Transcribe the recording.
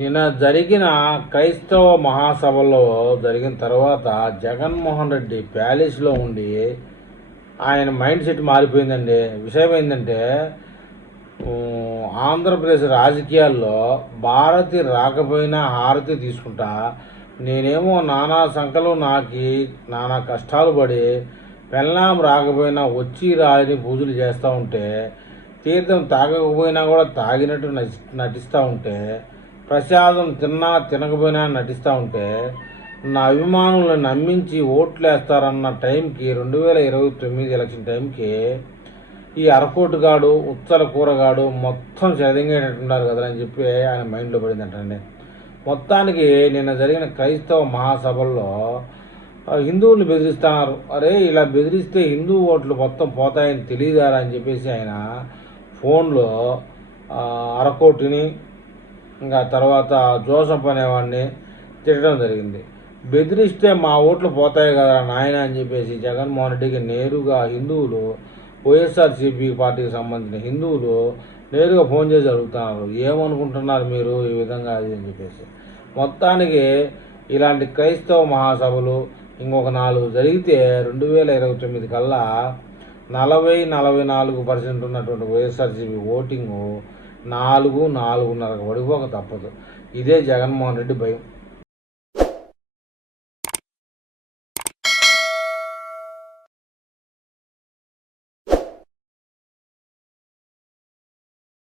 నిన్న జరిగిన క్రైస్తవ మహాసభలో జరిగిన తర్వాత జగన్మోహన్ రెడ్డి ప్యాలెస్లో ఉండి ఆయన మైండ్ సెట్ మారిపోయిందండి. విషయం ఏంటంటే ఆంధ్రప్రదేశ్ రాజకీయాల్లో భారతి రాకపోయినా హారతి తీసుకుంటా, నేనేమో నానా సంకలు నానా కష్టాలు పడి పెళ్ళాం రాకపోయినా వచ్చి రాని పూజలు చేస్తూ ఉంటే, తీర్థం తాగకపోయినా కూడా తాగినట్టు నటిస్తూ ఉంటే, ప్రసాదం తిన్నా తినకపోయినా నటిస్తూ ఉంటే, నా అభిమానులను నమ్మించి ఓట్లు వేస్తారన్న టైంకి 2029 ఎలక్షన్ టైంకి ఈ అరకోటుగాడు ఉత్తర కూరగాడు మొత్తం చదింగేటట్టున్నారు కదా అని చెప్పి ఆయన మైండ్లో పడిందంటండి. మొత్తానికి నిన్న జరిగిన క్రైస్తవ మహాసభల్లో హిందువుల్ని బెదిరిస్తున్నారు. అరే ఇలా బెదిరిస్తే హిందూ ఓట్లు మొత్తం పోతాయని తెలియదారా అని చెప్పేసి ఆయన ఫోన్లో అరకోటిని ఇంకా తర్వాత జోసఫ్ అనేవాడిని తిట్టడం జరిగింది. బెదిరిస్తే మా ఓట్లు పోతాయి కదా నాయన అని చెప్పేసి జగన్మోహన్ రెడ్డికి నేరుగా హిందువులు, వైఎస్ఆర్సీపీ పార్టీకి సంబంధించిన హిందువులు నేరుగా ఫోన్ చేసి అడుగుతున్నారు, ఏమనుకుంటున్నారు మీరు ఈ విధంగా అది అని చెప్పేసి. మొత్తానికి ఇలాంటి క్రైస్తవ మహాసభలు ఇంకొక 4 జరిగితే 2029 కల్లా 44% ఉన్నటువంటి వైఎస్ఆర్సీపీ ఓటింగు 4-4.5 పడిపోక తప్పదు. ఇదే జగన్మోహన్ రెడ్డి భయం.